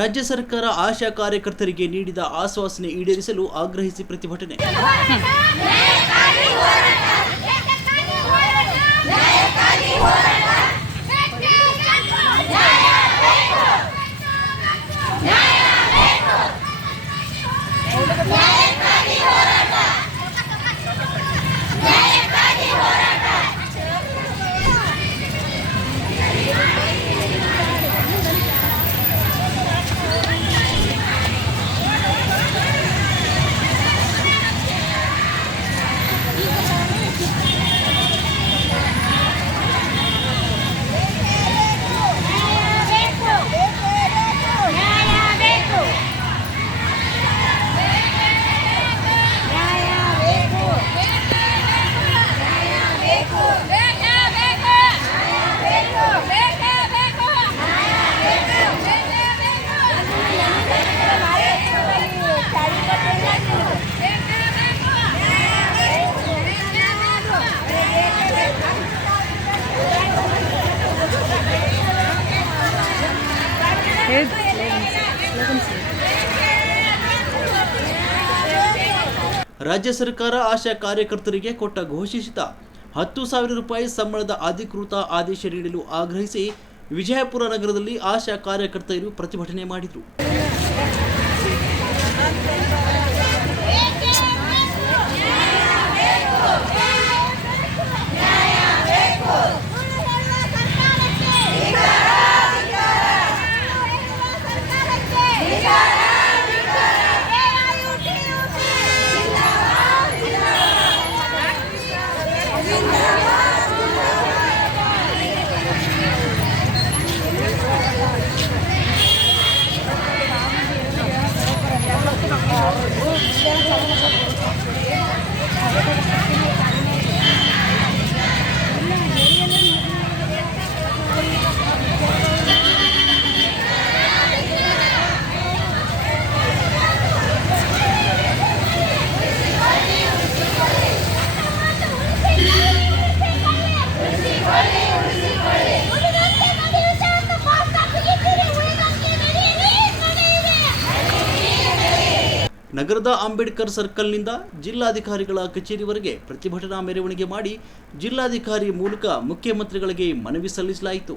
ರಾಜ್ಯ ಸರ್ಕಾರ ಆಶಾ ಕಾರ್ಯಕರ್ತರಿಗೆ ನೀಡಿದ ಆಶ್ವಾಸನೆ ಈಡೇರಿಸಲು ಆಗ್ರಹಿಸಿ ಪ್ರತಿಭಟನೆ. ರಾಜ್ಯ ಸರ್ಕಾರ ಆಶಾ ಕಾರ್ಯಕರ್ತರಿಗೆ ಘೋಷಿಸಿದ 10,000 ರೂಪಾಯಿ ಸಂಬಳದ ಅಧಿಕೃತ ಆದೇಶ ನೀಡಲು ಆಗ್ರಹಿಸಿ ವಿಜಯಪುರ ನಗರದಲ್ಲಿ ಆಶಾ ಕಾರ್ಯಕರ್ತರು ಪ್ರತಿಭಟನೆ ಮಾಡಿದರು. ನಗರದ ಅಂಬೇಡ್ಕರ್ ಸರ್ಕಲ್ನಿಂದ ಜಿಲ್ಲಾಧಿಕಾರಿಗಳ ಕಚೇರಿವರೆಗೆ ಪ್ರತಿಭಟನಾ ಮೆರವಣಿಗೆ ಮಾಡಿ ಜಿಲ್ಲಾಧಿಕಾರಿ ಮೂಲಕ ಮುಖ್ಯಮಂತ್ರಿಗಳಿಗೆ ಮನವಿ ಸಲ್ಲಿಸಲಾಯಿತು.